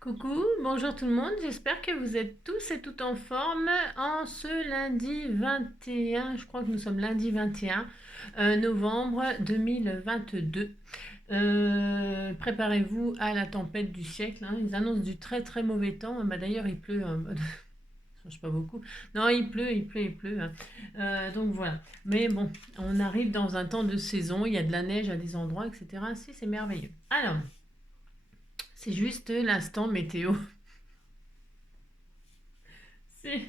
Coucou, bonjour tout le monde, j'espère que vous êtes tous et toutes en forme en ce lundi 21, je crois que nous sommes lundi 21 novembre 2022. Préparez-vous à la tempête du siècle, hein. Ils annoncent du très très mauvais temps. Bah, d'ailleurs il pleut, hein. Ça change pas beaucoup. Non, il pleut, hein. Donc voilà. Mais bon, on arrive dans un temps de saison, il y a de la neige à des endroits, etc. Si, c'est merveilleux. Alors, c'est juste l'instant météo. Si.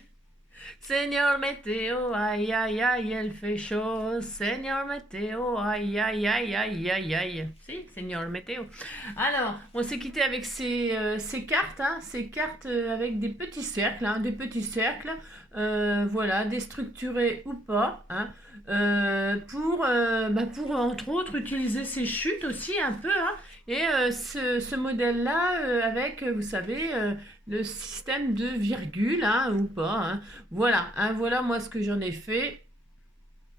Señor Météo, aïe aïe aïe, elle fait chaud. Señor Météo, aïe aïe aïe aïe aïe aïe. Si, Señor Météo. Alors, on s'est quitté avec ces cartes, hein, ces cartes avec des petits cercles, hein, voilà, déstructurés ou pas, hein, pour entre autres utiliser ces chutes aussi un peu, hein, et ce modèle-là avec, vous savez, le système de virgule, hein, ou pas, hein. Voilà, hein, voilà moi ce que j'en ai fait.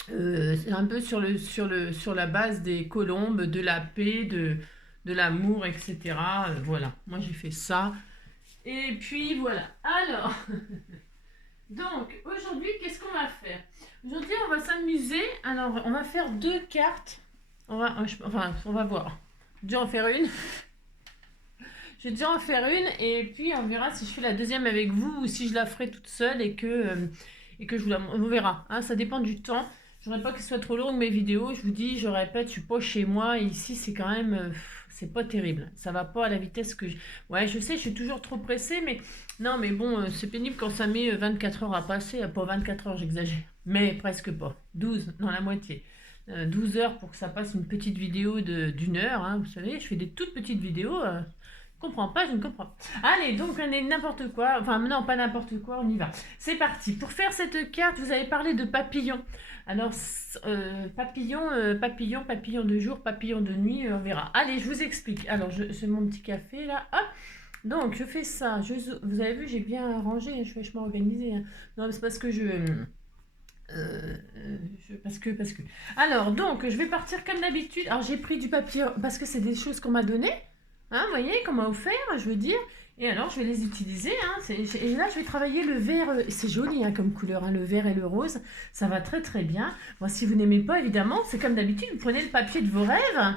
C'est un peu sur la base des colombes, de la paix, de l'amour, etc. Voilà, moi j'ai fait ça. Et puis voilà. Alors, donc aujourd'hui, qu'est-ce qu'on va faire? Aujourd'hui, on va s'amuser. Alors, on va faire deux cartes. On va voir. Je vais déjà en faire une. Je vais déjà en faire une et puis on verra si je fais la deuxième avec vous ou si je la ferai toute seule et que je vous la on verra, hein, ça dépend du temps. Je voudrais pas que ce soit trop long mes vidéos, je vous dis, je répète, je suis pas chez moi et ici c'est quand même c'est pas terrible. Ça va pas à la vitesse que je... Ouais, je sais, je suis toujours trop pressée mais non mais bon, c'est pénible quand ça met 24 heures à passer, pas 24 heures, j'exagère. Mais presque pas. 12 dans la moitié. 12 heures pour que ça passe une petite vidéo d'une heure, hein, vous savez, je fais des toutes petites vidéos. Comprends pas, je ne comprends pas. Allez, donc on est n'importe quoi. Enfin, non, pas n'importe quoi, on y va. C'est parti. Pour faire cette carte, vous avez parlé de papillons. Alors, papillon de jour, papillon de nuit, on verra. Allez, je vous explique. Alors, c'est mon petit café là. Hop. Donc, je fais ça. Vous avez vu, j'ai bien rangé, je suis vachement organisée, hein. Non, c'est parce que parce que. Alors, donc, je vais partir comme d'habitude. Alors, j'ai pris du papier parce que c'est des choses qu'on m'a données. Hein, vous voyez, qu'on m'a offert, je veux dire. Et alors, je vais les utiliser, hein. Et là, je vais travailler le vert. C'est joli, hein, comme couleur, hein, le vert et le rose. Ça va très, très bien. Bon, si vous n'aimez pas, évidemment, c'est comme d'habitude. Vous prenez le papier de vos rêves.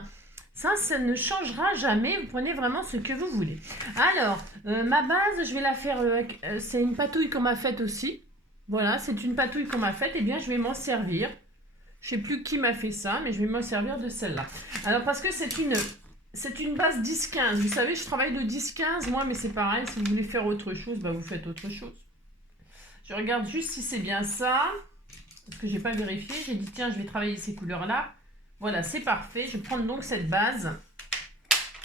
Ça ne changera jamais. Vous prenez vraiment ce que vous voulez. Alors, ma base, je vais la faire. C'est une patouille qu'on m'a faite aussi. Voilà, c'est une patouille qu'on m'a faite. Eh bien, je vais m'en servir. Je ne sais plus qui m'a fait ça, mais je vais m'en servir de celle-là. Alors, parce que c'est une base 10-15. Vous savez, je travaille de 10-15, moi, mais c'est pareil. Si vous voulez faire autre chose, bah, vous faites autre chose. Je regarde juste si c'est bien ça. Parce que je n'ai pas vérifié. J'ai dit, tiens, je vais travailler ces couleurs-là. Voilà, c'est parfait. Je vais prendre donc cette base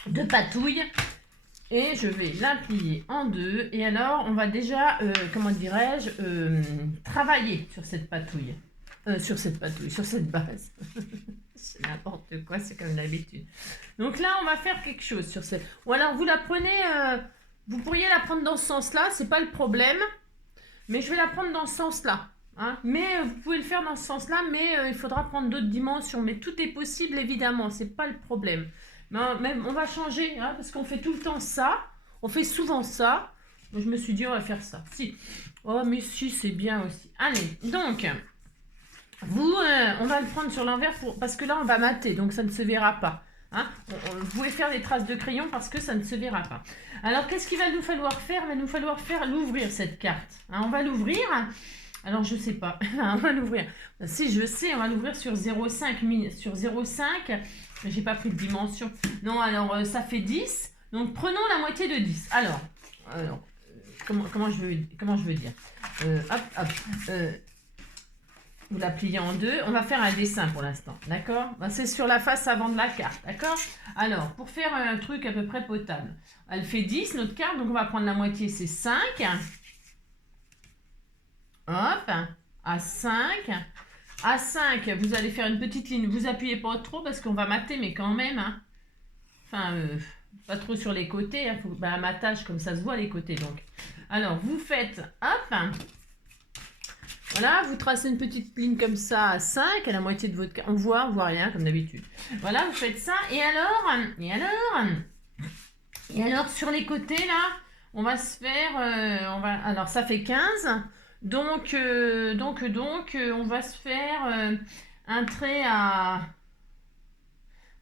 de patouille. Et je vais la plier en deux. Et alors, on va déjà, comment dirais-je, travailler sur cette patouille. Sur cette base. C'est n'importe quoi, c'est comme d'habitude. Donc là, on va faire quelque chose sur cette... Ou alors, vous la prenez... vous pourriez la prendre dans ce sens-là, c'est pas le problème. Mais je vais la prendre dans ce sens-là. Hein. Mais vous pouvez le faire dans ce sens-là, mais il faudra prendre d'autres dimensions. Mais tout est possible, évidemment, c'est pas le problème. Mais on va changer, hein, parce qu'on fait tout le temps ça. On fait souvent ça. Donc, je me suis dit, on va faire ça. Si. Oh, mais si, c'est bien aussi. Allez, donc... on va le prendre sur l'envers parce que là, on va mater, donc ça ne se verra pas. Hein, vous pouvez faire des traces de crayon parce que ça ne se verra pas. Alors, qu'est-ce qu'il va nous falloir faire? Il va nous falloir faire l'ouvrir, cette carte. Hein, on va l'ouvrir. Alors, je ne sais pas. On va l'ouvrir. Si je sais, on va l'ouvrir sur 0,5. Sur 0,5, j'ai pas pris de dimension. Non, alors, ça fait 10. Donc, prenons la moitié de 10. Alors comment je veux dire vous la pliez en deux. On va faire un dessin pour l'instant, d'accord? C'est sur la face avant de la carte, d'accord? Alors, pour faire un truc à peu près potable, elle fait 10, notre carte, donc on va prendre la moitié, c'est 5. Hop, à 5. À 5, vous allez faire une petite ligne. Vous appuyez pas trop parce qu'on va mater, mais quand même, hein. Enfin, pas trop sur les côtés, hein. Faut, un matage, comme ça se voit les côtés, donc. Alors, vous faites, hop... Voilà, vous tracez une petite ligne comme ça à 5, à la moitié de votre carte. On voit rien comme d'habitude. Voilà, vous faites ça. Et alors, Et alors, sur les côtés, là, on va se faire... alors, ça fait 15. Donc, on va se faire un trait à...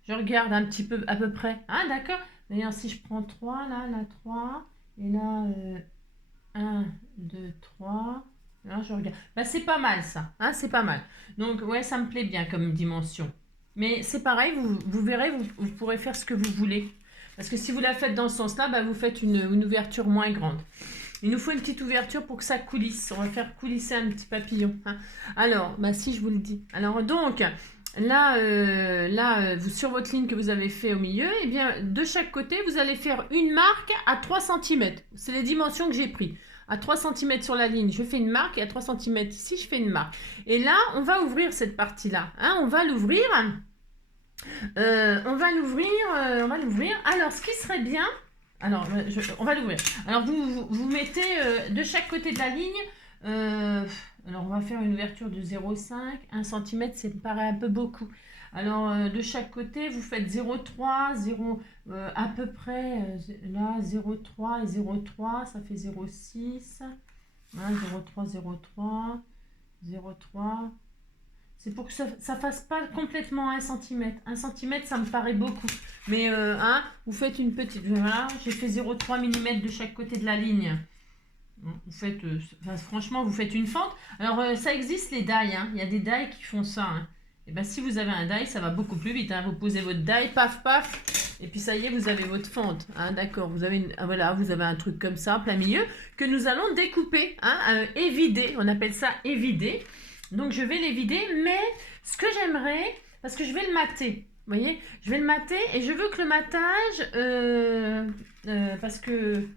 Je regarde un petit peu, à peu près. Ah, d'accord. D'ailleurs, si je prends 3, là, 3. Et là, 1, 2, 3. Là, je regarde. Bah, c'est pas mal, ça. Hein, c'est pas mal. Donc, ouais, ça me plaît bien comme dimension. Mais c'est pareil, vous verrez, vous pourrez faire ce que vous voulez. Parce que si vous la faites dans ce sens-là, bah, vous faites une ouverture moins grande. Il nous faut une petite ouverture pour que ça coulisse. On va faire coulisser un petit papillon. Hein. Alors, bah, si je vous le dis. Alors, donc, là, vous, sur votre ligne que vous avez fait au milieu, eh bien, de chaque côté, vous allez faire une marque à 3 cm. C'est les dimensions que j'ai prises. À 3 cm sur la ligne, je fais une marque, et à 3 cm ici, je fais une marque. Et là, on va ouvrir cette partie-là. Hein, on va l'ouvrir. On va l'ouvrir. Alors, ce qui serait bien... Alors, on va l'ouvrir. Alors, vous mettez de chaque côté de la ligne... alors, on va faire une ouverture de 0,5. 1 cm, ça me paraît un peu beaucoup. Alors, de chaque côté, vous faites 0,3, 0, à peu près, là, 0,3 et 0,3, ça fait 0,6. Hein, 0,3, 0,3, 0,3. C'est pour que ça ne fasse pas complètement 1 cm. 1 cm, ça me paraît beaucoup. Mais, hein, vous faites une petite... Voilà, j'ai fait 0,3 mm de chaque côté de la ligne. Vous faites, franchement, vous faites une fente. Alors, ça existe les die, hein. Il y a des die qui font ça. Hein. Et bien, si vous avez un die, ça va beaucoup plus vite. Hein. Vous posez votre die, paf, paf. Et puis, ça y est, vous avez votre fente. Hein, d'accord, vous avez voilà, vous avez un truc comme ça, plein milieu, que nous allons découper, hein, évider. On appelle ça évider. Donc, je vais les vider. Mais, ce que j'aimerais, parce que je vais le mater. Vous voyez, je vais le mater et je veux que le matage, parce que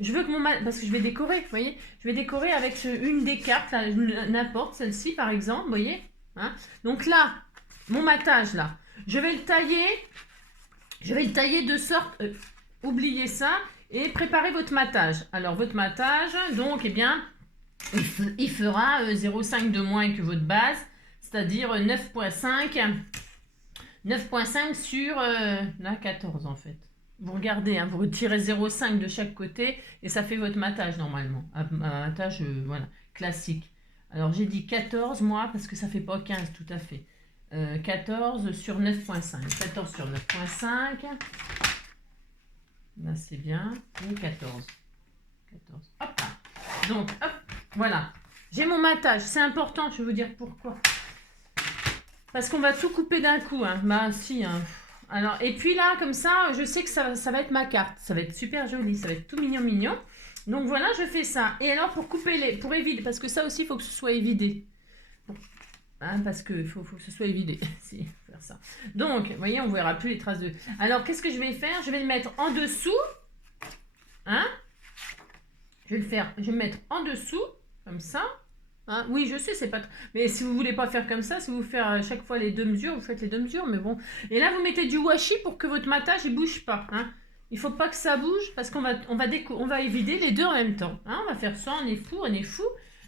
je veux que parce que je vais décorer, vous voyez, je vais décorer avec une des cartes, n'importe, celle-ci par exemple, vous voyez. Hein. Donc là, mon matage là, je vais le tailler de sorte, oubliez ça, et préparez votre matage. Alors votre matage, donc, eh bien, il fera 0,5 de moins que votre base, c'est-à-dire 9,5. 9,5 sur là, 14 en fait. Vous regardez, hein, vous retirez 0,5 de chaque côté et ça fait votre matage normalement. Un matage voilà, classique. Alors j'ai dit 14 moi parce que ça fait pas 15 tout à fait. 14 sur 9,5. 14 sur 9,5. Là c'est bien. Et 14. 14. Hop là. Donc hop, voilà. J'ai mon matage. C'est important, je vais vous dire pourquoi. Parce qu'on va tout couper d'un coup. Hein. Bah si. Hein. Alors, et puis là, comme ça, je sais que ça va être ma carte. Ça va être super joli. Ça va être tout mignon, mignon. Donc voilà, je fais ça. Et alors, pour couper pour évider, parce que ça aussi, il faut que ce soit évidé. Bon. Hein, parce qu'il faut que ce soit évidé. Si, faire ça. Donc, vous voyez, on ne verra plus les traces de... Alors, qu'est-ce que je vais faire? Je vais le mettre en dessous. Hein? Je vais le mettre en dessous, comme ça. Hein, oui, je sais, c'est pas... Mais si vous voulez pas faire comme ça, si vous faites à chaque fois les 2 mesures, vous faites les 2 mesures, mais bon. Et là, vous mettez du washi pour que votre matage, il bouge pas. Hein. Il faut pas que ça bouge, parce qu'on va évider les deux en même temps. Hein, on va faire ça, on est fou.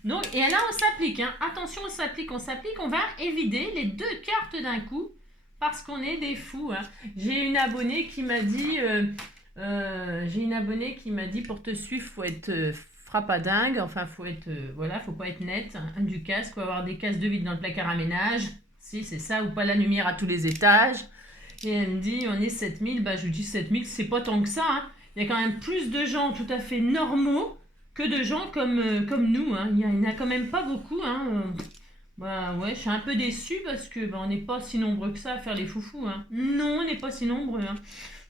Donc, et là, on s'applique. Hein. Attention, on s'applique. On va évider les 2 cartes d'un coup, parce qu'on est des fous. Hein. J'ai une abonnée qui m'a dit... pour te suivre, faut être... pas dingue, enfin faut être voilà, faut pas être net, hein, du casque, faut avoir des casques de vide dans le placard à ménage, si c'est ça, ou pas la lumière à tous les étages. Et elle me dit on est 7000, bah je lui dis 7000, c'est pas tant que ça, hein. Il y a quand même plus de gens tout à fait normaux que de gens comme nous, hein. Il y en a quand même pas beaucoup, hein. Bah ouais, je suis un peu déçue parce que bah, on n'est pas si nombreux que ça à faire les foufous, hein. Non, on n'est pas si nombreux, hein.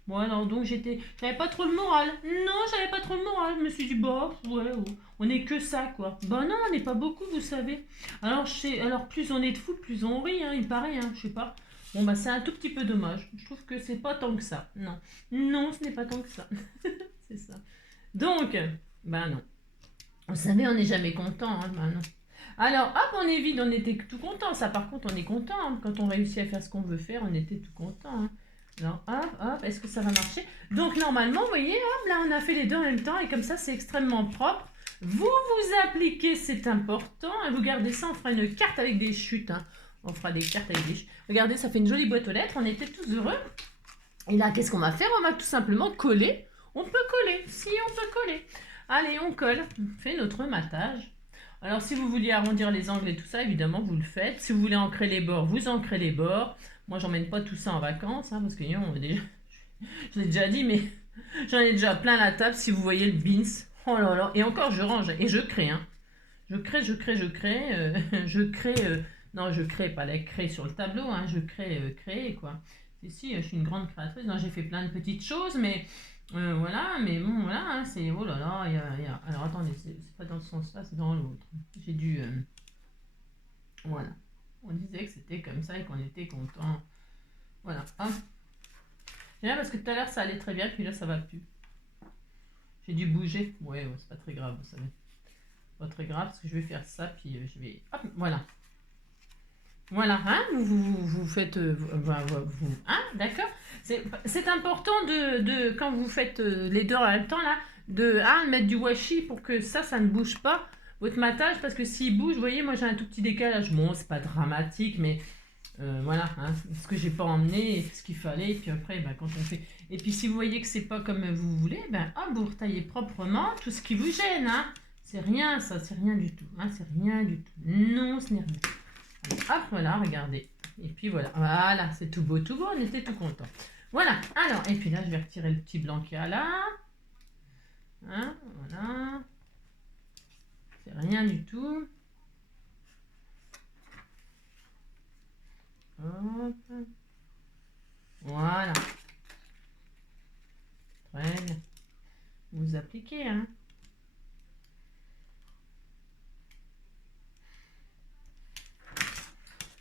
Bon, alors donc j'avais pas trop le moral. Non, j'avais pas trop le moral. Je me suis dit, bah, ouais, on est que ça, quoi. Bah non, on n'est pas beaucoup, vous savez. Alors plus on est de fous, plus on rit, hein, il paraît, hein, je sais pas. Bon, bah c'est un tout petit peu dommage. Je trouve que c'est pas tant que ça. Non. Non, ce n'est pas tant que ça. C'est ça. Donc, bah non. Vous savez, on n'est jamais content, hein, bah non. Alors, hop, on est vide, on était tout content. Ça, par contre, on est content. Hein. Quand on réussit à faire ce qu'on veut faire, on était tout content. Hein. Alors, hop, est-ce que ça va marcher? Donc, normalement, vous voyez, hop, là, on a fait les deux en même temps et comme ça, c'est extrêmement propre. Vous appliquez, c'est important. Et vous gardez ça, on fera une carte avec des chutes. Hein. On fera des cartes avec des chutes. Regardez, ça fait une jolie boîte aux lettres. On était tous heureux. Et là, qu'est-ce qu'on va faire? On va tout simplement coller. On peut coller, si on peut coller. Allez, on colle, on fait notre matage. Alors, si vous vouliez arrondir les angles et tout ça, évidemment, vous le faites. Si vous voulez ancrer les bords, vous ancrez les bords. Moi, j'emmène pas tout ça en vacances, hein, parce que déjà, je l'ai déjà dit, mais j'en ai déjà plein la table. Si vous voyez le beans, oh là là. Et encore, je range et je crée, hein. Je crée. Non, je crée, pas la crée sur le tableau, hein. Je crée, créer, quoi. Si, je suis une grande créatrice. Non, j'ai fait plein de petites choses, mais voilà. Mais bon, voilà, hein, c'est... Oh là là, alors, attendez, c'est pas dans ce sens-là, c'est dans l'autre. J'ai dû... Voilà. On disait que c'était comme ça et qu'on était content. Voilà. Hop. C'est bien parce que tout à l'heure, ça allait très bien, puis là, ça va plus. J'ai dû bouger. Ouais, c'est pas très grave, vous savez. Pas très grave, parce que je vais faire ça, puis je vais... Hop, voilà. Voilà, hein, vous faites... hein, d'accord. C'est important quand vous faites les deux en même temps, là, de mettre du washi pour que ça ne bouge pas, votre matage, parce que s'il bouge, vous voyez, moi j'ai un tout petit décalage. Bon, c'est pas dramatique, mais voilà, hein, ce que j'ai pas emmené, ce qu'il fallait, et puis après, quand on fait... Et puis si vous voyez que c'est pas comme vous voulez, vous retaillez proprement tout ce qui vous gêne, hein. C'est rien, ça, c'est rien du tout, hein, c'est rien du tout. Non, ce n'est rien. Hop, voilà, regardez. Et puis voilà, c'est tout beau, on était tout content. Voilà, alors, et puis là, je vais retirer le petit blanc qu'il y a là. Hein, voilà. C'est rien du tout. Hop. Voilà. Très bien. Vous appliquez, hein.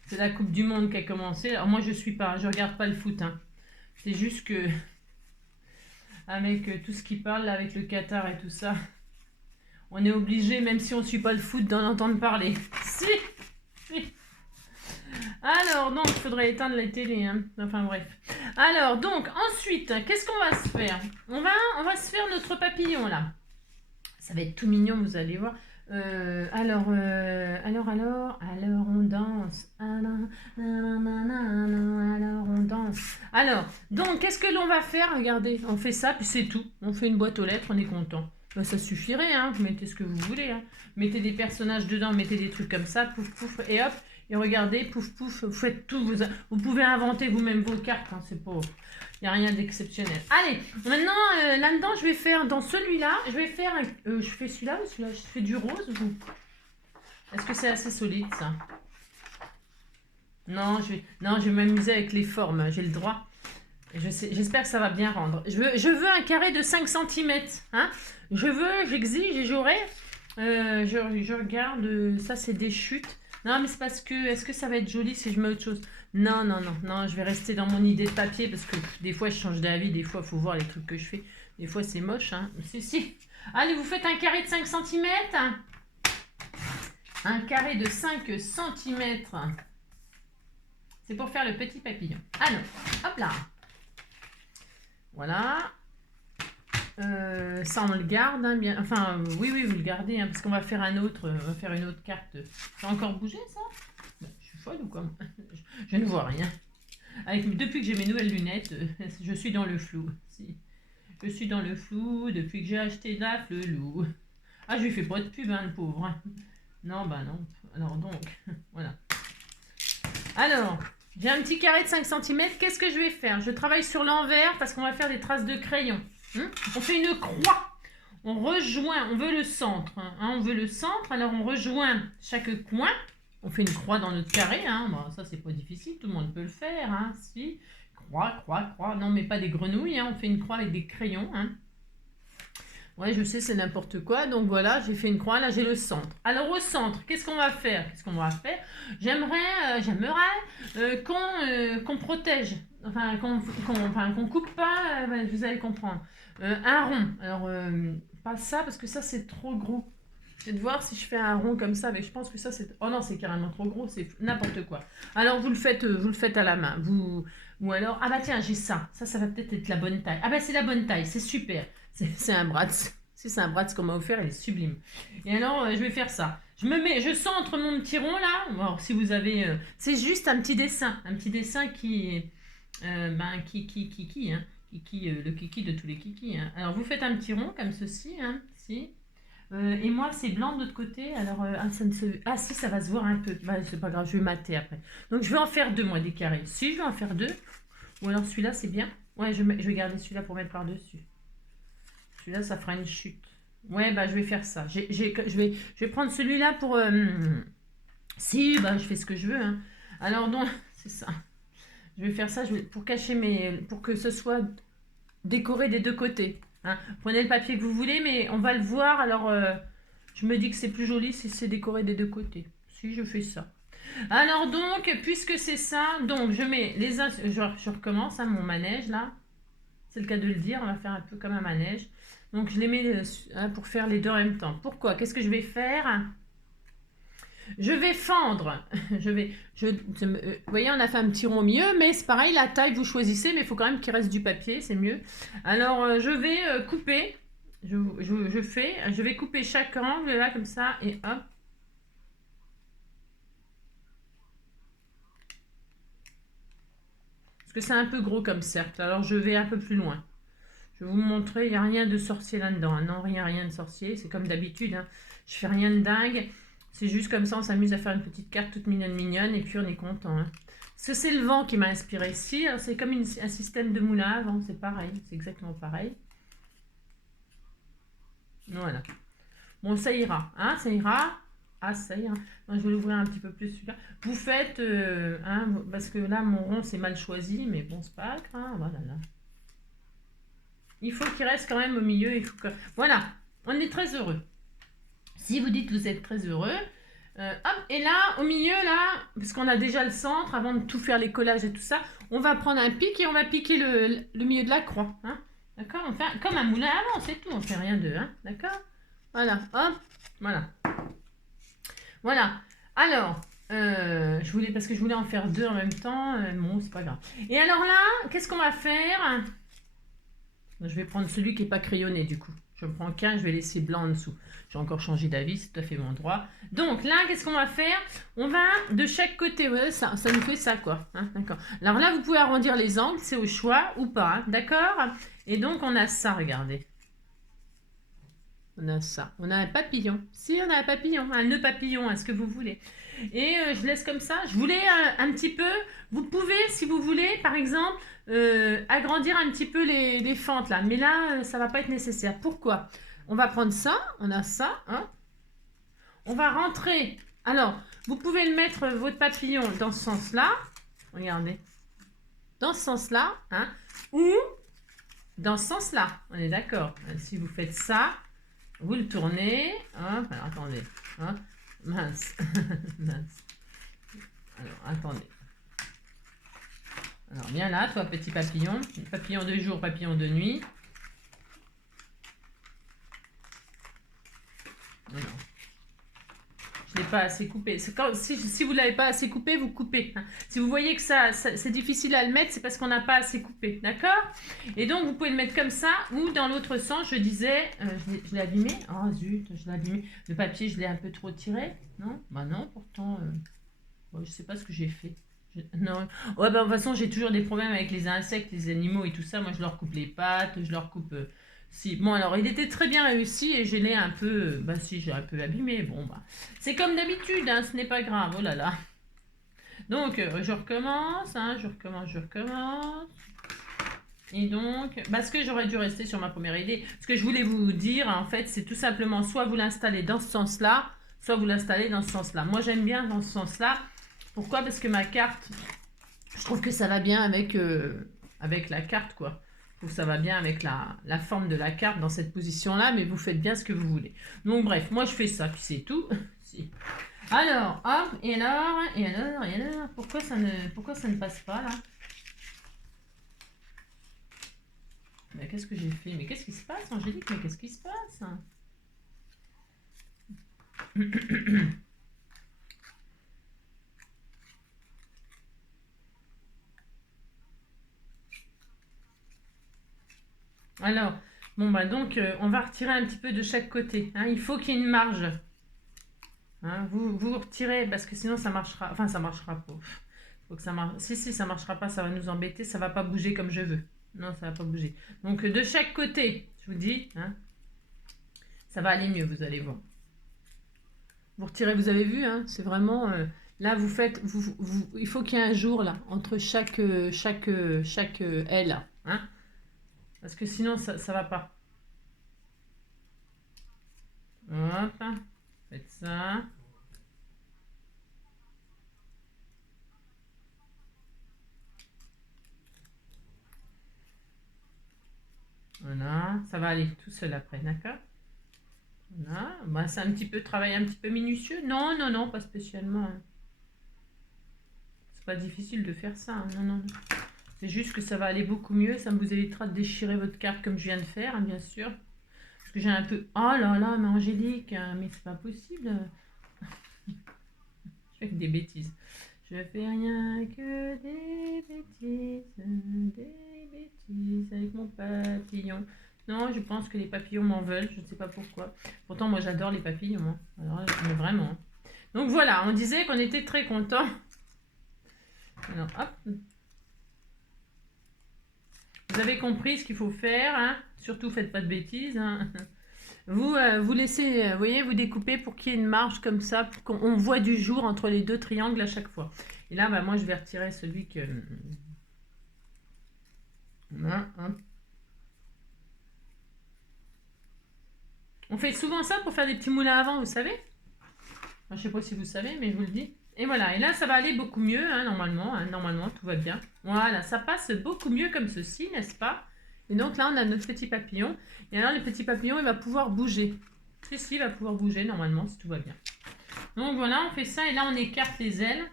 C'est la Coupe du Monde qui a commencé. Alors moi, je regarde pas le foot, hein. C'est juste que avec tout ce qui parle, là, avec le Qatar et tout ça, on est obligé, même si on ne suit pas le foot, d'en entendre parler. Si. Alors, donc, il faudrait éteindre la télé, hein. Enfin, bref. Alors, donc, ensuite, qu'est-ce qu'on va se faire? On va se faire notre papillon, là. Ça va être tout mignon, vous allez voir. Alors, on danse. Alors, on danse. Alors, donc, qu'est-ce que l'on va faire? Regardez, on fait ça, puis c'est tout. On fait une boîte aux lettres, on est content. Ça suffirait, hein. Vous mettez ce que vous voulez, hein. Mettez des personnages dedans, mettez des trucs comme ça, pouf, pouf, et hop. Et regardez, pouf, pouf, vous faites tout. Vous pouvez inventer vous-même vos cartes, hein, c'est pas... Il n'y a rien d'exceptionnel. Allez, maintenant, là-dedans, je vais faire, dans celui-là, je vais faire, je fais celui-là ou celui-là? Je fais du rose ou... Est-ce que c'est assez solide, ça? Non, je vais m'amuser avec les formes, j'ai le droit. J'espère que ça va bien rendre. Je veux un carré de 5 cm, hein. J'exige et j'aurai. Je regarde, ça c'est des chutes. Non, mais c'est parce que, est-ce que ça va être joli si je mets autre chose? Non, je vais rester dans mon idée de papier parce que des fois je change d'avis, des fois il faut voir les trucs que je fais. Des fois c'est moche, hein. Si. Allez, vous faites un carré de 5 cm. Un carré de 5 cm. C'est pour faire le petit papillon. Alors, hop là. Voilà. Ça on le garde, hein, bien. Enfin, oui, vous le gardez, hein, parce qu'on va faire une autre carte. Ça a encore bougé, ça? Je suis folle ou quoi? Je ne vois rien. Depuis que j'ai mes nouvelles lunettes, je suis dans le flou. Si. Je suis dans le flou depuis que j'ai acheté la Flelou. Ah, je lui fais pas de pub, hein, le pauvre. Hein. Non, non. Alors donc, voilà. Alors, j'ai un petit carré de 5 cm. Qu'est-ce que je vais faire? Je travaille sur l'envers parce qu'on va faire des traces de crayon. On fait une croix. On rejoint, on veut le centre. Hein, on veut le centre, alors on rejoint chaque coin. On fait une croix dans notre carré. Hein. Bon, ça, c'est pas difficile, tout le monde peut le faire. Hein, si. Croix. Non, mais pas des grenouilles. Hein. On fait une croix avec des crayons. Hein. Ouais, je sais, c'est n'importe quoi. Donc voilà, j'ai fait une croix. Là, j'ai le centre. Alors, au centre, qu'est-ce qu'on va faire? J'aimerais qu'on protège. Enfin, qu'on coupe pas. Vous allez comprendre. Un rond. Alors, pas ça, parce que ça, c'est trop gros. Je vais de voir si je fais un rond comme ça. Mais je pense que ça, c'est... Oh non, c'est carrément trop gros. C'est n'importe quoi. Alors, vous le faites à la main. Ou alors... Ah bah tiens, j'ai ça. Ça va peut-être être la bonne taille. Ah bah c'est la bonne taille. C'est super. C'est un Bratz. Si c'est un Bratz qu'on m'a offert, il est sublime. Et alors, je vais faire ça. Je centre mon petit rond là. Alors, si vous avez... c'est juste un petit dessin. Un petit dessin qui le kiki de tous les kikis. Hein. Alors, vous faites un petit rond comme ceci, hein, si. Et moi, c'est blanc de l'autre côté. Alors, ah, si, ça va se voir un peu. Bah, c'est pas grave, je vais mater après. Donc, je vais en faire deux, moi, des carrés. Si, je vais en faire deux. Ou alors, celui-là, c'est bien. Ouais, je vais garder celui-là pour mettre par-dessus. Celui-là, ça fera une chute. Ouais, bah, je vais faire ça. Je vais prendre celui-là pour... Si, bah, je fais ce que je veux. Hein. Alors, donc, c'est ça. Je vais faire ça pour cacher pour que ce soit décoré des deux côtés. Hein. Prenez le papier que vous voulez, mais on va le voir. Alors, je me dis que c'est plus joli si c'est décoré des deux côtés. Si, je fais ça. Alors donc, puisque c'est ça, donc je mets je recommence, hein, mon manège là. C'est le cas de le dire, on va faire un peu comme un manège. Donc je les mets pour faire les deux en même temps. Pourquoi? Qu'est-ce que je vais faire? Je vais fendre. Vous voyez, on a fait un petit rond au milieu, mais c'est pareil, la taille, vous choisissez, mais il faut quand même qu'il reste du papier, c'est mieux. Alors, je vais couper. Je vais couper chaque angle là, comme ça, et hop. Parce que c'est un peu gros comme cercle, alors je vais un peu plus loin. Je vais vous montrer, il n'y a rien de sorcier là-dedans. Hein. Non, rien de sorcier, c'est comme d'habitude. Hein. Je fais rien de dingue. C'est juste comme ça, on s'amuse à faire une petite carte toute mignonne, et puis on est content. Hein. Parce que c'est le vent qui m'a inspiré ici. C'est comme un système de moulin à vent, c'est pareil, c'est exactement pareil. Voilà. Bon, ça ira, hein, ça ira. Ah, ça ira. Non, je vais l'ouvrir un petit peu plus celui-là. Vous faites, hein, parce que là, mon rond, c'est mal choisi, mais bon, c'est pas grave. Voilà, là. Il faut qu'il reste quand même au milieu. Il faut que... Voilà, on est très heureux. Si vous dites que vous êtes très heureux, hop, et là, au milieu, là, parce qu'on a déjà le centre, avant de tout faire les collages et tout ça, on va prendre un pic et on va piquer le milieu de la croix. Hein, d'accord? On fait comme un moulin à vent, c'est tout. On fait rien d'eux. Hein, d'accord? Voilà, hop, voilà. Voilà. Alors, parce que je voulais en faire deux en même temps. Bon, c'est pas grave. Et alors là, qu'est-ce qu'on va faire? Je vais prendre celui qui n'est pas crayonné du coup. Je prends qu'un, je vais laisser blanc en dessous. J'ai encore changé d'avis, c'est tout à fait mon droit. Donc là, qu'est-ce qu'on va faire? On va de chaque côté, ouais, ça nous fait ça quoi. Hein, d'accord. Alors là, vous pouvez arrondir les angles, c'est au choix ou pas. Hein, d'accord? Et donc on a ça, regardez. On a ça. On a un papillon. Si, on a un papillon, un nœud papillon, est-ce que vous voulez? Et je laisse comme ça. Je voulais un petit peu... Vous pouvez, si vous voulez, par exemple, agrandir un petit peu les fentes là. Mais là, ça va pas être nécessaire. Pourquoi? On va prendre ça. On a ça. Hein. On va rentrer. Alors, vous pouvez le mettre, votre papillon, dans ce sens-là. Regardez. Dans ce sens-là. Hein, ou dans ce sens-là. On est d'accord. Si vous faites ça... Vous le tournez. Hop, alors attendez. Hop, mince. Mince. Alors, attendez. Alors, viens là, toi, petit papillon. Papillon de jour, papillon de nuit. Non. Je ne l'ai pas assez coupé. Si vous ne l'avez pas assez coupé, vous coupez. Hein. Si vous voyez que c'est difficile à le mettre, c'est parce qu'on n'a pas assez coupé. D'accord? Et donc, vous pouvez le mettre comme ça ou dans l'autre sens. Je disais, je l'ai abîmé. Oh zut, je l'ai abîmé. Le papier, je l'ai un peu trop tiré. Non? Bah non, pourtant, je ne sais pas ce que j'ai fait. Non. Ouais, bah, de toute façon, j'ai toujours des problèmes avec les insectes, les animaux et tout ça. Moi, je leur coupe les pattes, je leur coupe... Si. Bon, alors, il était très bien réussi et je l'ai un peu... Bah si, j'ai un peu abîmé. Bon, bah... C'est comme d'habitude, hein, ce n'est pas grave. Oh là là. Donc, je recommence, hein, je recommence. Et donc, parce que j'aurais dû rester sur ma première idée. Ce que je voulais vous dire, en fait, c'est tout simplement soit vous l'installez dans ce sens-là, soit vous l'installez dans ce sens-là. Moi, j'aime bien dans ce sens-là. Pourquoi? Parce que ma carte, je trouve que ça va bien avec la carte, quoi. Je trouve que ça va bien avec la forme de la carte dans cette position-là, mais vous faites bien ce que vous voulez. Donc, bref, moi, je fais ça, puis c'est tout. Si. Alors, hop, et alors, pourquoi ça ne passe pas, là? Mais qu'est-ce que j'ai fait? Mais qu'est-ce qui se passe, Angélique? Mais qu'est-ce qui se passe? Alors, bon bah donc, on va retirer un petit peu de chaque côté. Hein. Il faut qu'il y ait une marge. Hein, vous retirez parce que sinon ça marchera. Enfin, ça marchera pas. Faut que ça marche. Si, ça marchera pas, ça va nous embêter. Ça va pas bouger comme je veux. Non, ça va pas bouger. Donc, de chaque côté, je vous dis, hein, ça va aller mieux, vous allez voir. Vous retirez, vous avez vu, hein, c'est vraiment... là, vous faites... il faut qu'il y ait un jour, là, entre chaque aile, hein, parce que sinon, ça va pas. Hop, faites ça. Voilà, ça va aller tout seul après, d'accord? Voilà, bah, c'est un petit peu travail un petit peu minutieux. Non, non, non, pas spécialement, hein. C'est pas difficile de faire ça, hein. Non, non, non. C'est juste que ça va aller beaucoup mieux. Ça vous évitera de déchirer votre carte comme je viens de faire, hein, bien sûr. Parce que j'ai un peu... Oh là là, mais Angélique, hein, mais c'est pas possible. Je fais que des bêtises. Je fais rien que des bêtises avec mon papillon. Non, je pense que les papillons m'en veulent, je ne sais pas pourquoi. Pourtant, moi, j'adore les papillons, hein. Alors là, mais vraiment. Donc voilà, on disait qu'on était très contents. Alors, hop. Vous avez compris ce qu'il faut faire, hein. Surtout, faites pas de bêtises, hein. Vous laissez, vous voyez, vous découpez pour qu'il y ait une marge comme ça, pour qu'on voit du jour entre les deux triangles à chaque fois. Et là, bah, moi, je vais retirer celui que... Voilà, hop. On fait souvent ça pour faire des petits moulins à vent, vous savez. Enfin, je sais pas si vous savez, mais je vous le dis. Et voilà, et là, ça va aller beaucoup mieux, hein, normalement. Hein, normalement, tout va bien. Voilà, ça passe beaucoup mieux comme ceci, n'est-ce pas? Et donc là, on a notre petit papillon. Et alors, le petit papillon, il va pouvoir bouger. Ceci va pouvoir bouger, normalement, si tout va bien. Donc voilà, on fait ça. Et là, on écarte les ailes.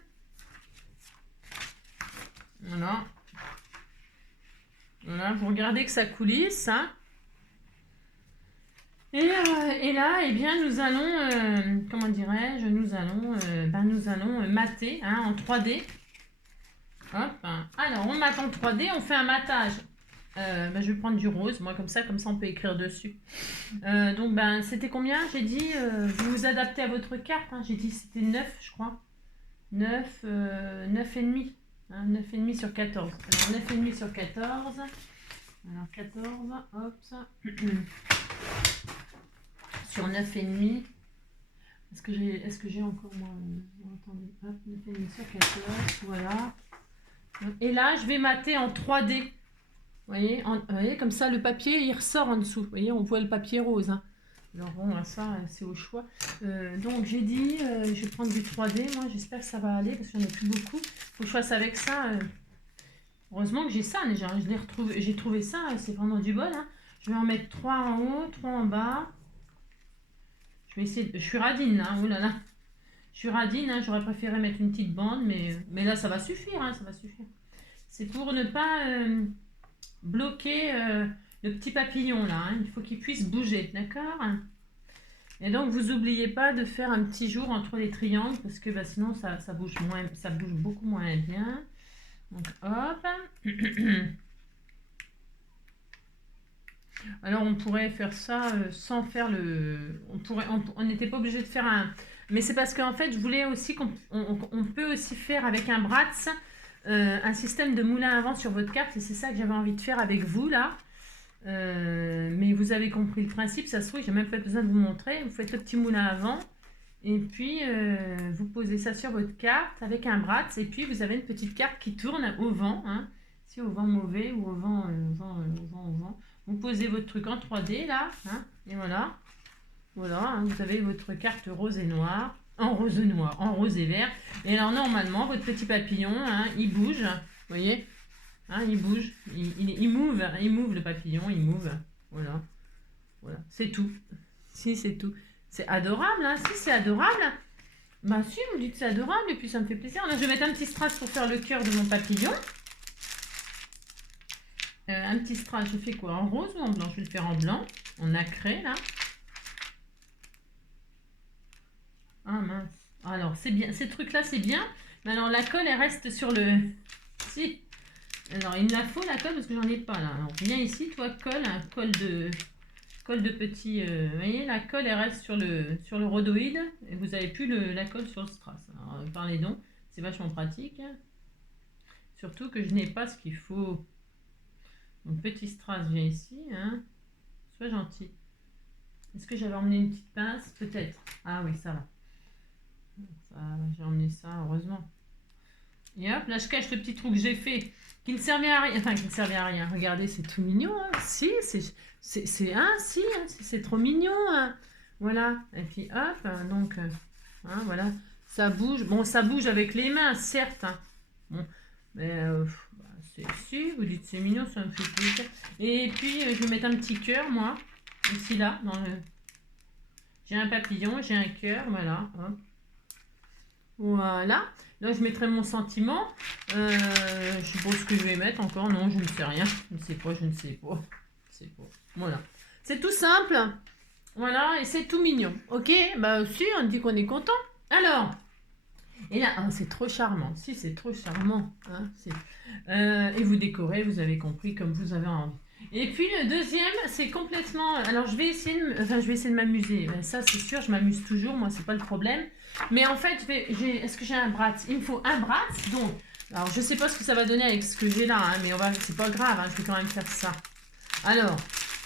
Voilà. Voilà, vous regardez que ça coulisse, hein. Et là, eh bien, nous allons, comment dirais-je, nous allons mater, hein, en 3D. Hop. Alors, on mate en 3D, on fait un matage. Je vais prendre du rose, moi, comme ça on peut écrire dessus. Donc, c'était combien? J'ai dit, vous vous adaptez à votre carte, hein. J'ai dit c'était 9, je crois. 9, 9,5. Hein, 9,5 sur 14. Alors, 9,5 sur 14. Alors, 14, hop, ça. Sur 9,5. Est-ce que j'ai encore moi attendez, hop, 9,5 sur 14, voilà. Et là, je vais mater en 3D. Vous voyez, comme ça, le papier, il ressort en dessous. Vous voyez, on voit le papier rose, hein. Alors bon, ça, c'est au choix. Donc, j'ai dit, je vais prendre du 3D. Moi, j'espère que ça va aller, parce qu'il n'y en a plus beaucoup. Il faut que je fasse avec ça. Heureusement que j'ai ça, déjà. J'ai trouvé ça, c'est vraiment du bol, hein. Je vais en mettre 3 en haut, 3 en bas. Je vais essayer. Je suis radine, hein. Oh là là. Je suis radine, hein. J'aurais préféré mettre une petite bande, mais là, ça va suffire, hein. Ça va suffire. C'est pour ne pas bloquer le petit papillon, là, hein. Il faut qu'il puisse bouger, d'accord? Et donc, vous n'oubliez pas de faire un petit jour entre les triangles, parce que sinon, ça bouge beaucoup moins bien. Donc, hop. Alors, on pourrait faire ça sans faire le... On n'était pas obligé de faire un... Mais c'est parce qu'en fait, je voulais aussi qu'on peut aussi faire avec un Bratz un système de moulin à vent sur votre carte. Et c'est ça que j'avais envie de faire avec vous, là. Mais vous avez compris le principe, ça se trouve, j'ai même pas besoin de vous montrer. Vous faites le petit moulin à vent. Et puis, vous posez ça sur votre carte avec un Bratz. Et puis, vous avez une petite carte qui tourne au vent, hein. Si au vent mauvais ou au vent, au vent. Vous posez votre truc en 3D là, hein, et voilà. Voilà, hein, vous avez votre carte rose et noire, en rose et vert. Et alors normalement, votre petit papillon, hein, il bouge, vous voyez, hein, il bouge, il move le papillon, il move. Voilà, voilà, c'est tout. Si, c'est tout. C'est adorable, hein, si, c'est adorable. Bah si, vous dites c'est adorable et puis ça me fait plaisir. Là, je vais mettre un petit strass pour faire le cœur de mon papillon. Un petit strass, je fais quoi? En rose ou en blanc? Je vais le faire en blanc, en nacré là. Ah mince. Alors c'est bien, ces trucs là c'est bien. Mais alors la colle elle reste sur le... Si. Alors il me la faut la colle parce que j'en ai pas là. Alors viens ici, toi colle, un colle de petit... vous voyez la colle elle reste sur le rhodoïde. Et vous avez plus la colle sur le strass. Alors parlez donc, c'est vachement pratique. Surtout que je n'ai pas ce qu'il faut. Mon petit strass vient ici, hein. Sois gentil. Est-ce que j'avais emmené une petite pince? Peut-être. Ah oui, ça va. J'ai emmené ça, heureusement. Et hop, là je cache le petit trou que j'ai fait, qui ne servait à rien. Enfin, qui ne servait à rien. Regardez, c'est tout mignon. Hein. Si, c'est trop mignon. Hein. Voilà. Et puis hop, donc, hein, voilà. Ça bouge. Bon, ça bouge avec les mains, certes. Hein. Bon, mais si, vous dites c'est mignon, ça me fait plaisir. Et puis, je vais mettre un petit cœur, moi. Ici, là, dans le... J'ai un papillon, j'ai un cœur, voilà. Hop. Voilà. Là, je mettrai mon sentiment. Je suppose ce que je vais mettre encore. Non, je ne sais rien. Je ne sais pas, je ne sais pas. C'est pas. Voilà. C'est tout simple. Voilà, et c'est tout mignon. Ok, bah si, on dit qu'on est content. Alors, et là, oh, c'est trop charmant. Si, c'est trop charmant. Hein, et vous décorez, vous avez compris, comme vous avez envie. Et puis le deuxième, c'est complètement... Alors je vais essayer de m'amuser. Ça c'est sûr, je m'amuse toujours, moi c'est pas le problème. Mais en fait, est-ce que j'ai un Bratz? Il me faut un Bratz, donc... Alors je sais pas ce que ça va donner avec ce que j'ai là, hein, mais c'est pas grave, hein, je vais quand même faire ça. Alors,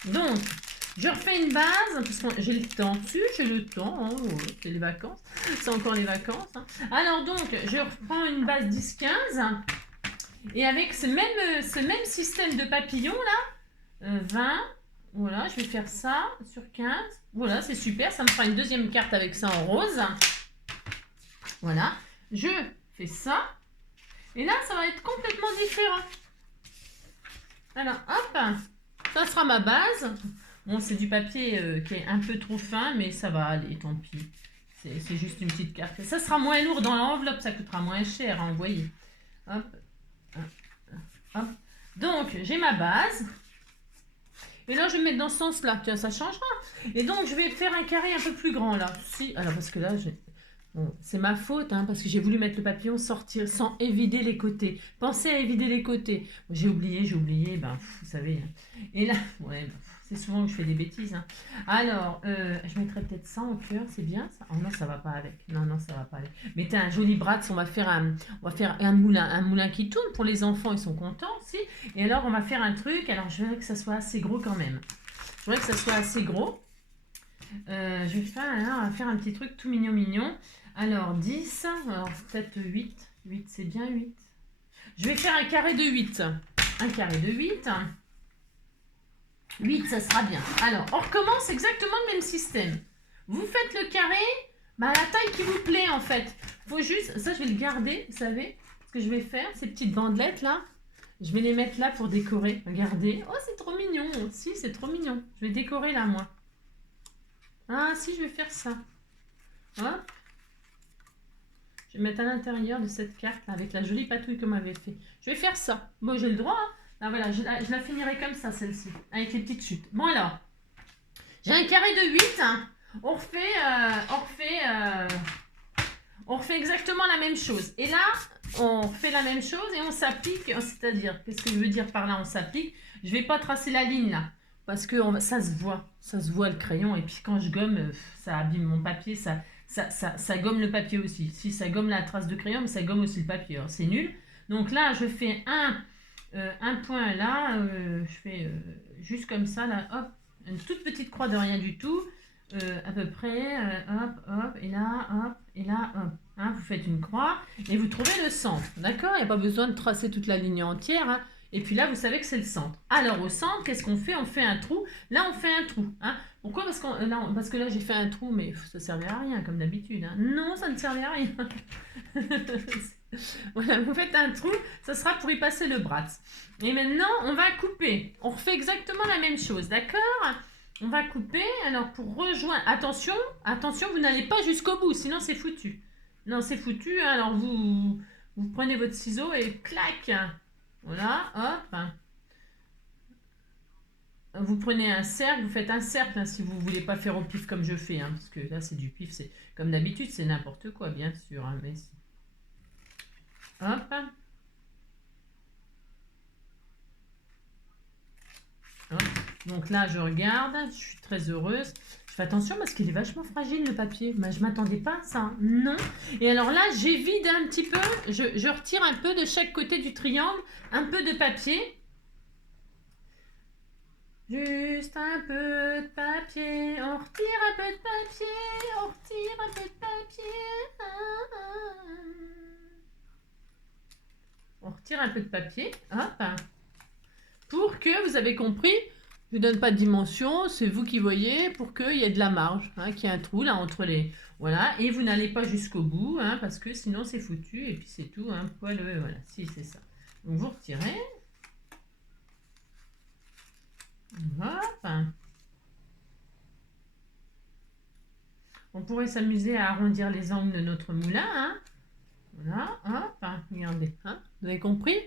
donc, je refais une base, parce que j'ai le temps dessus, j'ai le temps, hein, c'est les vacances, c'est encore les vacances. Hein. Alors donc, je reprends une base 10-15, et avec ce même système de papillon là, 20, voilà, je vais faire ça sur 15, voilà, c'est super, ça me fera une deuxième carte avec ça en rose. Voilà, je fais ça, et là, ça va être complètement différent. Alors, hop, ça sera ma base. Bon, c'est du papier qui est un peu trop fin, mais ça va aller, tant pis. C'est juste une petite carte. Ça sera moins lourd dans l'enveloppe, ça coûtera moins cher, hein, vous voyez. Hop, hop. Donc, j'ai ma base. Et là, je vais mettre dans ce sens-là. Tiens, ça changera. Et donc, je vais faire un carré un peu plus grand, là. Si, alors, parce que là, bon, c'est ma faute, hein, parce que j'ai voulu mettre le papillon sortir sans évider les côtés. Pensez à évider les côtés. Bon, j'ai oublié, ben, vous savez. Et là, ouais, ben, c'est souvent que je fais des bêtises. Hein. Alors, je mettrais peut-être ça en cœur, c'est bien ça? Oh non, ça va pas avec. Non, ça va pas avec. Mettez un joli Bratz, on va faire un moulin qui tourne pour les enfants, ils sont contents aussi. Et alors, on va faire un truc, alors je voudrais que ça soit assez gros quand même. Je voudrais que ça soit assez gros. On va faire un petit truc tout mignon. Alors, 10, alors peut-être 8. 8, c'est bien 8. Je vais faire un carré de 8. Un carré de 8. 8, ça sera bien. Alors, on recommence exactement le même système. Vous faites le carré à la taille qui vous plaît, en fait. Faut juste... Ça, je vais le garder, vous savez. Ce que je vais faire, ces petites bandelettes, là. Je vais les mettre là pour décorer. Regardez. Oh, c'est trop mignon. Si, c'est trop mignon. Je vais décorer là, moi. Ah, si, je vais faire ça. Hop. Je vais mettre à l'intérieur de cette carte là, avec la jolie patouille qu'on m'avait fait. Je vais faire ça. Bon, j'ai le droit. Hein. Ah, voilà, je la finirai comme ça, celle-ci. Avec les petites chutes. Bon, alors. J'ai un carré de 8. Hein. On refait exactement la même chose. Et là, on fait la même chose et on s'applique. C'est-à-dire, qu'est-ce que je veux dire par là, on s'applique? Je vais pas tracer la ligne là. Parce que ça se voit le crayon. Et puis quand je gomme, ça abîme mon papier, ça gomme le papier aussi. Si ça gomme la trace de crayon, mais ça gomme aussi le papier. C'est nul. Donc là, je fais un point là. Je fais juste comme ça, là, hop. Une toute petite croix de rien du tout. À peu près, hop, et là, hop. Hein, vous faites une croix et vous trouvez le centre. D'accord? Il n'y a pas besoin de tracer toute la ligne entière. Hein. Et puis là, vous savez que c'est le centre. Alors, au centre, qu'est-ce qu'on fait? On fait un trou. Là, on fait un trou. Hein. Pourquoi? Parce que là, j'ai fait un trou, mais ça ne servait à rien, comme d'habitude. Hein. Non, ça ne servait à rien. Voilà, vous faites un trou, ça sera pour y passer le Bratz. Et maintenant, on va couper. On refait exactement la même chose, d'accord? On va couper. Alors, pour rejoindre... Attention, vous n'allez pas jusqu'au bout, sinon c'est foutu. Non, c'est foutu. Alors, vous prenez votre ciseau et clac. Voilà, hop. Vous prenez un cercle, vous faites un cercle hein, si vous ne voulez pas faire au pif comme je fais. Hein, parce que là, c'est du pif. C'est comme d'habitude, c'est n'importe quoi, bien sûr. Hein, mais... Hop. Hop. Donc là, je regarde. Je suis très heureuse. Je fais attention parce qu'il est vachement fragile, le papier. Mais je ne m'attendais pas à ça. Hein. Non. Et alors là, j'évite un petit peu. Je retire un peu de chaque côté du triangle. Un peu de papier. Juste un peu de papier, on retire un peu de papier, on retire un peu de papier. On retire un peu de papier, hop. Pour que, vous avez compris, je ne donne pas de dimension, c'est vous qui voyez, pour qu'il y ait de la marge, hein, qu'il y ait un trou là entre les... Voilà, et vous n'allez pas jusqu'au bout, hein, parce que sinon c'est foutu, et puis c'est tout, hein, poil, voilà, si c'est ça. Donc vous retirez. Hop. On pourrait s'amuser à arrondir les angles de notre moulin, hein. Voilà, hop, regardez, hein, vous avez compris,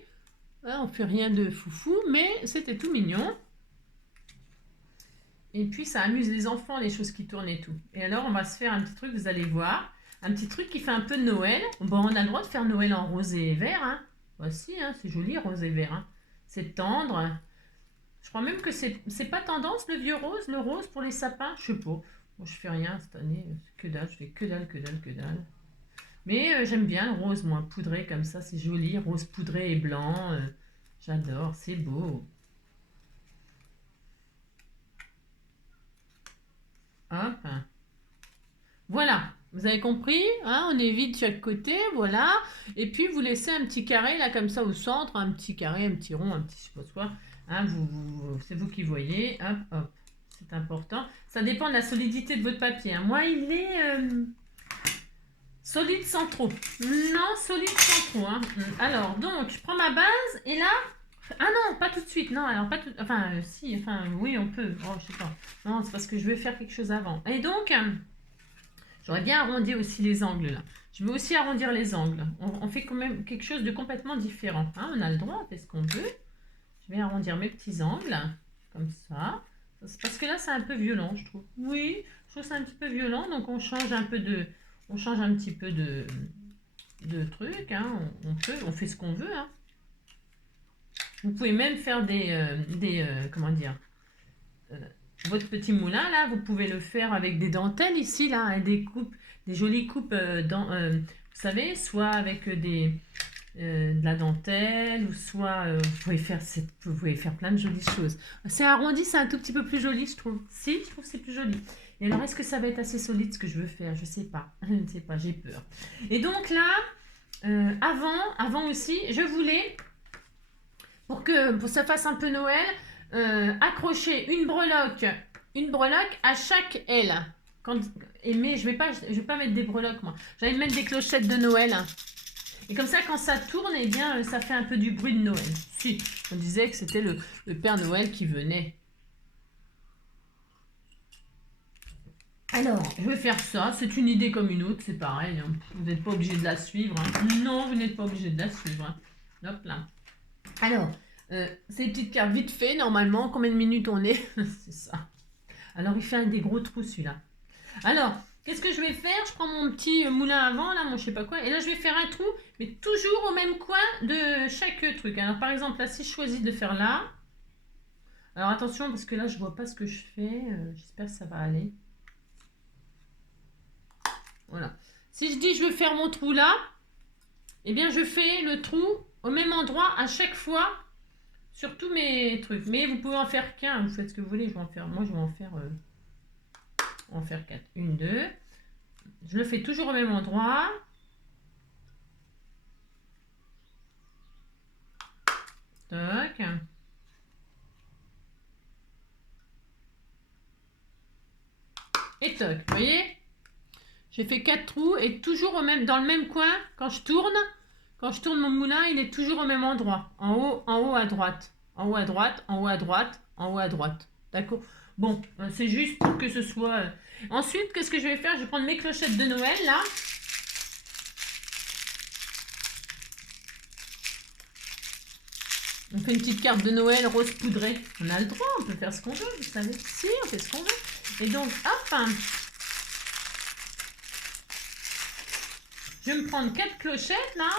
hein, on fait rien de foufou, mais c'était tout mignon. Et puis ça amuse les enfants, les choses qui tournent et tout. Et alors on va se faire un petit truc, vous allez voir, un petit truc qui fait un peu de Noël. Bon, on a le droit de faire Noël en rose et vert, hein. Voici, hein, c'est joli rose et vert, hein. C'est tendre. Je crois même que c'est pas tendance le vieux rose, le rose pour les sapins, je sais pas. Moi je fais rien cette année, que dalle, je fais que dalle, que dalle, que dalle. Mais j'aime bien le rose, moi, poudré comme ça, c'est joli, rose poudré et blanc. J'adore, c'est beau. Hop. Voilà, vous avez compris, hein, on évite chaque côté, voilà. Et puis vous laissez un petit carré là comme ça au centre, un petit carré, un petit rond, un petit je sais pas quoi. Hein, c'est vous qui voyez, hop, hop. C'est important. Ça dépend de la solidité de votre papier, hein. Moi, il est solide sans trop. Non, solide sans trop, hein. Alors, donc, je prends ma base et là... Ah non, pas tout de suite, non, alors pas tout... Enfin, si, enfin, oui, on peut. Oh, je sais pas. Non, c'est parce que je vais faire quelque chose avant. Et donc... J'aurais bien arrondi aussi les angles là. Je veux aussi arrondir les angles. On fait quand même quelque chose de complètement différent, hein. On a le droit, on fait ce qu'on veut. Je vais arrondir mes petits angles, comme ça. Parce que là, c'est un peu violent, je trouve. Oui, je trouve que c'est un petit peu violent, donc on change un peu de... On change un petit peu de trucs, hein. On fait ce qu'on veut, hein. Vous pouvez même faire comment dire, votre petit moulin là, vous pouvez le faire avec des dentelles ici là, et des coupes, des jolies coupes vous savez, soit avec de la dentelle, ou soit vous pouvez faire plein de jolies choses. C'est arrondi, c'est un tout petit peu plus joli, je trouve. Si, je trouve que c'est plus joli. Et alors, est-ce que ça va être assez solide ce que je veux faire? Je sais pas, je ne sais pas, j'ai peur. Et donc là, avant aussi, je voulais, pour que ça fasse un peu Noël, accrocher une breloque à chaque aile. Mais je vais pas mettre des breloques, moi. J'allais mettre des clochettes de Noël. Et comme ça, quand ça tourne, eh bien, ça fait un peu du bruit de Noël. Si, on disait que c'était le Père Noël qui venait. Alors, je vais faire ça. C'est une idée comme une autre, c'est pareil, hein. Vous n'êtes pas obligé de la suivre, hein. Non, vous n'êtes pas obligé de la suivre, hein. Hop là. Alors, ces petites cartes vite fait, normalement, combien de minutes on est? C'est ça. Alors, il fait des gros trous, celui-là. Alors, qu'est-ce que je vais faire? Je prends mon petit moulin à vent, là, mon je sais pas quoi, et là, je vais faire un trou, mais toujours au même coin de chaque truc. Alors, par exemple, là, si je choisis de faire là, alors attention, parce que là, je vois pas ce que je fais. J'espère que ça va aller. Voilà. Si je dis je veux faire mon trou là, eh bien, je fais le trou au même endroit à chaque fois sur tous mes trucs. Mais vous pouvez en faire qu'un, vous faites ce que vous voulez. Je vais en faire, moi, je vais en faire 4. 1, 2. Je le fais toujours au même endroit. Toc. Et toc. Vous voyez? J'ai fait 4 trous et toujours dans le même coin. Quand je tourne mon moulin, il est toujours au même endroit. En haut à droite. En haut à droite, en haut à droite, en haut à droite. D'accord? Bon, c'est juste pour que ce soit... Ensuite, qu'est-ce que je vais faire? Je vais prendre mes clochettes de Noël, là. On fait une petite carte de Noël rose poudrée. On a le droit, on peut faire ce qu'on veut, vous savez. Si, on fait ce qu'on veut. Et donc, hop, je vais me prendre 4 clochettes, là.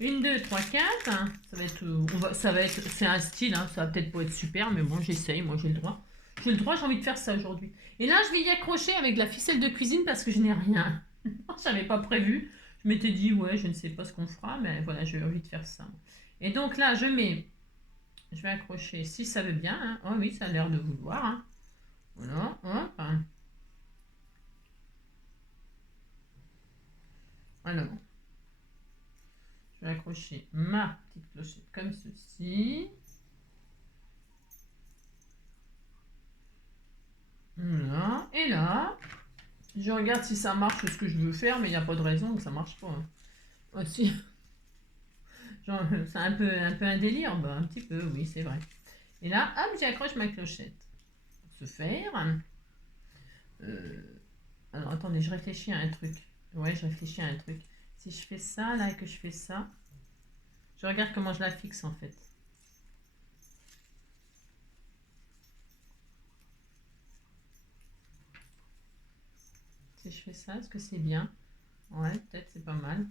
1, 2, 3, 4. Ça va être, c'est un style, hein. Ça va peut-être pas être super, mais bon, j'essaye, moi j'ai le droit. J'ai le droit, j'ai envie de faire ça aujourd'hui. Et là, je vais y accrocher avec de la ficelle de cuisine parce que je n'ai rien. Je n'avais pas prévu. Je m'étais dit, ouais, je ne sais pas ce qu'on fera, mais voilà, j'ai envie de faire ça. Et donc là, je je vais accrocher si ça veut bien. Hein. Oh oui, ça a l'air de vouloir. Hein. Voilà, hop. Alors, je vais accrocher ma petite clochette comme ceci. Voilà, et là, je regarde si ça marche ce que je veux faire, mais il n'y a pas de raison que ça marche pas. Hein. Aussi, genre, c'est un peu un délire, bah, un petit peu, oui, c'est vrai. Et là, hop, j'accroche ma clochette. Pour ce faire, alors attendez, je réfléchis à un truc. Ouais, je réfléchis à un truc. Si je fais ça, là, et que je fais ça, je regarde comment je la fixe, en fait. Si je fais ça, est-ce que c'est bien? Ouais, peut-être c'est pas mal.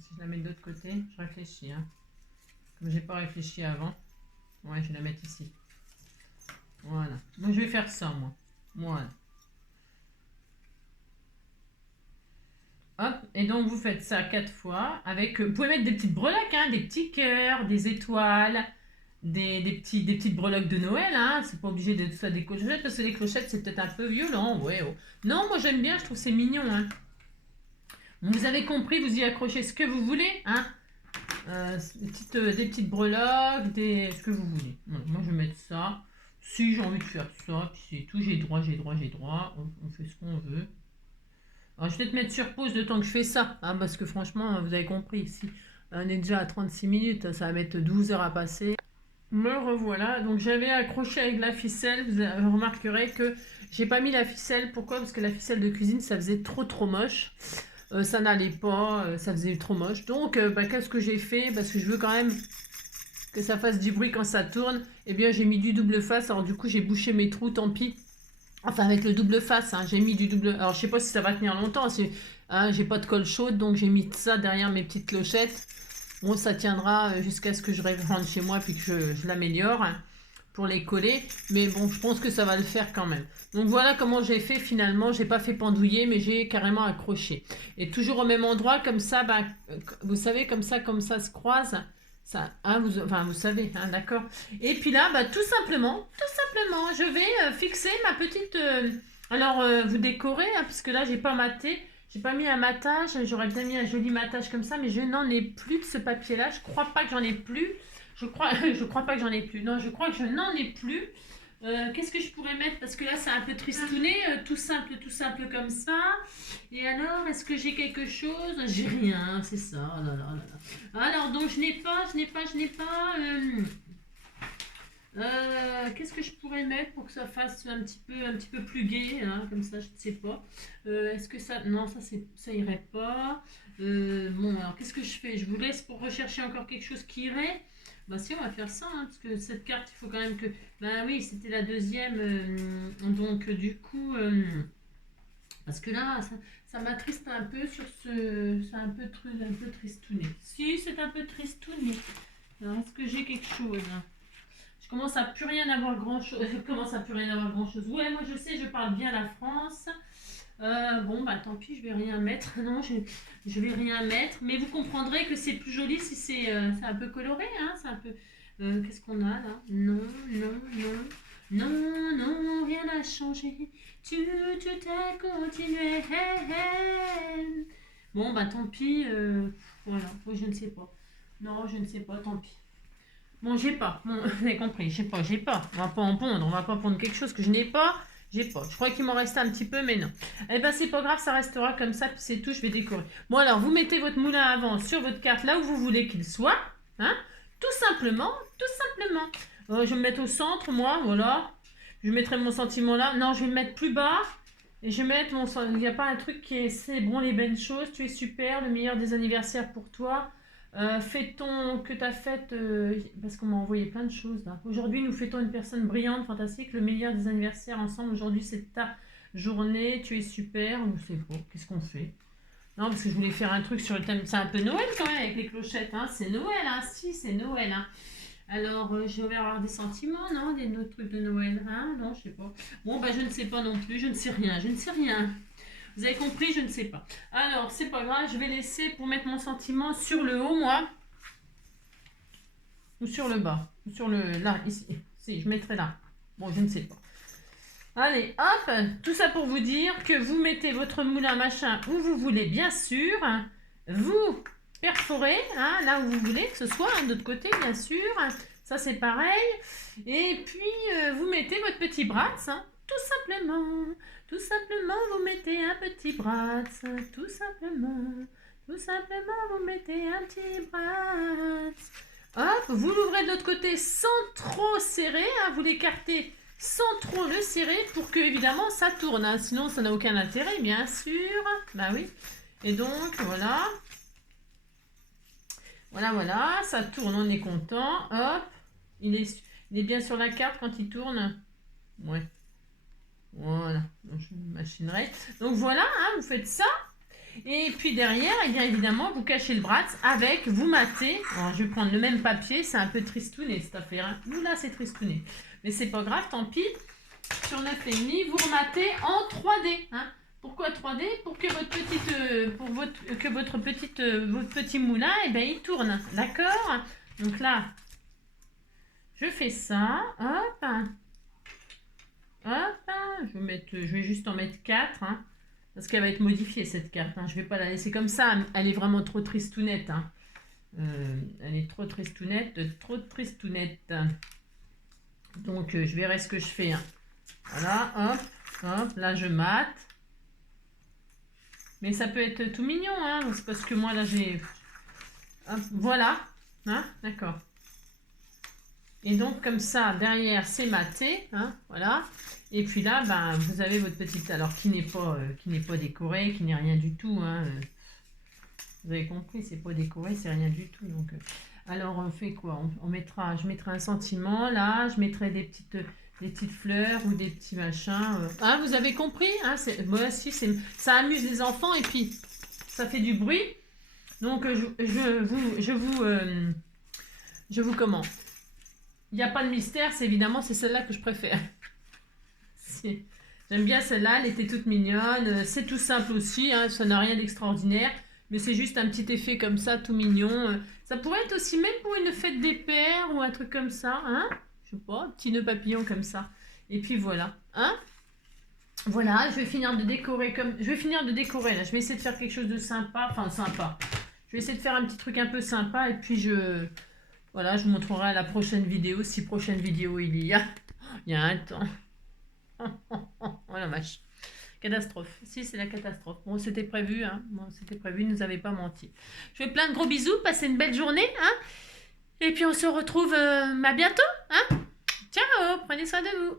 Si je la mets de l'autre côté, je réfléchis. Hein. Comme j'ai pas réfléchi avant, ouais, je vais la mettre ici. Voilà. Moi, je vais faire ça, moi. Voilà. Hop, et donc vous faites ça 4 fois avec. Vous pouvez mettre des petites breloques, hein, des petits cœurs, des étoiles, des petites breloques de Noël. Hein. C'est pas obligé de ça des clochettes parce que les clochettes c'est peut-être un peu violent. Ouais, oh. Non, moi j'aime bien, je trouve c'est mignon. Hein. Vous avez compris, vous y accrochez ce que vous voulez. Hein. Des petites breloques, ce que vous voulez. Voilà, moi je vais mettre ça. Si j'ai envie de faire ça, puis c'est tout, j'ai droit. On fait ce qu'on veut. Alors, je vais te mettre sur pause le temps que je fais ça, hein, parce que franchement, vous avez compris, si on est déjà à 36 minutes, ça va mettre 12 heures à passer. Me revoilà, donc j'avais accroché avec la ficelle, vous remarquerez que j'ai pas mis la ficelle, pourquoi? Parce que la ficelle de cuisine, ça faisait trop moche, ça n'allait pas, ça faisait trop moche, donc qu'est-ce que j'ai fait? Parce que je veux quand même que ça fasse du bruit quand ça tourne, eh bien j'ai mis du double face, alors du coup j'ai bouché mes trous, tant pis. Enfin, avec le double face, hein, j'ai mis du double. Alors, je sais pas si ça va tenir longtemps. Hein, j'ai pas de colle chaude, donc j'ai mis ça derrière mes petites clochettes. Bon, ça tiendra jusqu'à ce que je rentre chez moi puis que je l'améliore hein, pour les coller. Mais bon, je pense que ça va le faire quand même. Donc voilà comment j'ai fait finalement. J'ai pas fait pendouiller, mais j'ai carrément accroché. Et toujours au même endroit, comme ça, bah, vous savez, comme ça se croise. Ça, hein, vous savez, hein, d'accord. Et puis là, bah, tout simplement, je vais fixer ma petite. Alors, vous décorez, hein, parce que là, j'ai pas maté, j'ai pas mis un matage. J'aurais bien mis un joli matage comme ça, mais je n'en ai plus de ce papier-là. Je crois pas que j'en ai plus. Je crois pas que j'en ai plus. Non, je crois que je n'en ai plus. Qu'est-ce que je pourrais mettre? Parce que là, c'est un peu tristouné, tout simple comme ça. Et alors, est-ce que j'ai quelque chose? J'ai rien, c'est ça. Oh là là là là. Alors, donc, je n'ai pas. Qu'est-ce que je pourrais mettre pour que ça fasse un petit peu plus gai, hein, comme ça, je ne sais pas. Est-ce que ça... Non, ça irait pas. Bon, alors, qu'est-ce que je fais? Je vous laisse pour rechercher encore quelque chose qui irait. Bah si, on va faire ça, hein, parce que cette carte, il faut quand même que... Bah oui, c'était la deuxième, donc du coup... parce que là, ça m'attriste un peu sur ce... C'est un peu tristouné. Si, c'est un peu tristouné. Alors, est-ce que j'ai quelque chose? Je commence à plus rien avoir grand-chose. Ouais, moi je sais, je parle bien la France. Bon, bah tant pis, je vais rien mettre. Non, je vais rien mettre. Mais vous comprendrez que c'est plus joli si c'est un peu coloré. Hein, c'est un peu. Qu'est-ce qu'on a là? Non, rien n'a changé. Tu t'es continué. Bon, bah tant pis. Voilà, je ne sais pas. Non, je ne sais pas, tant pis. Bon, j'ai pas. Bon, vous avez compris, j'ai pas. On va pas en pondre. On va pas pondre quelque chose que je n'ai pas. J'ai pas. Je crois qu'il m'en restait un petit peu, mais non. Eh ben, c'est pas grave, ça restera comme ça, puis c'est tout, je vais décorer. Bon, alors, vous mettez votre moulin à vent sur votre carte, là où vous voulez qu'il soit. Hein, tout simplement. Je vais me mettre au centre, moi, voilà. Je mettrai mon sentiment là. Non, je vais me mettre plus bas. Et je vais mettre mon... Il n'y a pas un truc qui est... C'est bon, les belles choses. Tu es super, le meilleur des anniversaires pour toi. Fêtons que tu as fête, parce qu'on m'a envoyé plein de choses là. Aujourd'hui, nous fêtons une personne brillante, fantastique, le meilleur des anniversaires ensemble. Aujourd'hui, c'est ta journée, tu es super. C'est beau, qu'est-ce qu'on fait? Non, parce que je voulais faire un truc sur le thème. C'est un peu Noël quand même avec les clochettes, hein. C'est Noël, hein. Si, c'est Noël, hein. Alors, je vais avoir des sentiments, non? Autres trucs de Noël, hein? Non, je sais pas. Bon, bah, je ne sais pas non plus, je ne sais rien. Vous avez compris, je ne sais pas. Alors, c'est pas grave, je vais laisser pour mettre mon sentiment sur le haut, moi. Ou sur le bas. Ou sur le... Là, ici. Si, je mettrai là. Bon, je ne sais pas. Allez, hop. Tout ça pour vous dire que vous mettez votre moulin machin où vous voulez, bien sûr. Vous perforez, hein, là où vous voulez que ce soit, de l'autre côté, bien sûr. Ça, c'est pareil. Et puis, vous mettez votre petit brasse, hein, tout simplement. Tout simplement, vous mettez un petit brasse. Tout simplement. Tout simplement, vous mettez un petit brasse. Hop, vous l'ouvrez de l'autre côté sans trop serrer, hein, vous l'écartez sans trop le serrer pour que, évidemment, ça tourne. Hein, sinon, ça n'a aucun intérêt, bien sûr. Bah oui. Et donc, voilà. Voilà, voilà, ça tourne, on est content. Hop, il est bien sur la carte quand il tourne. Ouais. Voilà, donc, je machinerai. Donc voilà, hein, vous faites ça. Et puis derrière, et bien évidemment, vous cachez le bras avec, vous matez. Alors, je vais prendre le même papier, c'est un peu tristouné cette affaire. Hein. Oula, c'est tristouné. Mais c'est pas grave, tant pis. Sur 9,5, vous rematez en 3D. Hein. Pourquoi 3D? Pour que votre petit moulin, eh ben, il tourne. D'accord? Donc là, je fais ça. Hop. Hop. Je vais juste en mettre 4. Hein, parce qu'elle va être modifiée, cette carte. Hein. Je ne vais pas la laisser comme ça. Elle est vraiment trop tristounette. Hein. Elle est trop tristounette. Donc, je verrai ce que je fais. Hein. Voilà. Hop. Hop. Là, je mate. Mais ça peut être tout mignon, hein. C'est parce que moi, là, j'ai... Voilà. Hein, d'accord. Et donc, comme ça, derrière, c'est maté. Hein, voilà. Et puis là, ben, vous avez votre petite... Alors, qui n'est pas décoré, qui n'est rien du tout. Hein. Vous avez compris, c'est pas décoré, c'est rien du tout. Donc, alors, on fait quoi? Je mettrai un sentiment, là. Je mettrai des petites fleurs ou des petits machins. Hein, vous avez compris, hein, moi aussi, ça amuse les enfants et puis ça fait du bruit. Donc, je vous comment? Il n'y a pas de mystère, c'est celle-là que je préfère. J'aime bien celle-là, elle était toute mignonne. C'est tout simple aussi, hein, ça n'a rien d'extraordinaire. Mais c'est juste un petit effet comme ça, tout mignon. Ça pourrait être aussi même pour une fête des pères ou un truc comme ça, hein? Je sais pas, petit nœud papillon comme ça. Et puis voilà, hein? Voilà, je vais finir de décorer là. Je vais essayer de faire quelque chose de sympa, enfin sympa. Je vais essayer de faire un petit truc un peu sympa et puis voilà, je vous montrerai à la prochaine vidéo, si prochaine vidéo il y a. Il y a un temps. Oh la vache. Catastrophe. Si, c'est la catastrophe. Bon, c'était prévu, hein. Bon, c'était prévu, nous avait pas menti. Je fais plein de gros bisous, passez une belle journée, hein. Et puis on se retrouve à bientôt, hein. Ciao, prenez soin de vous.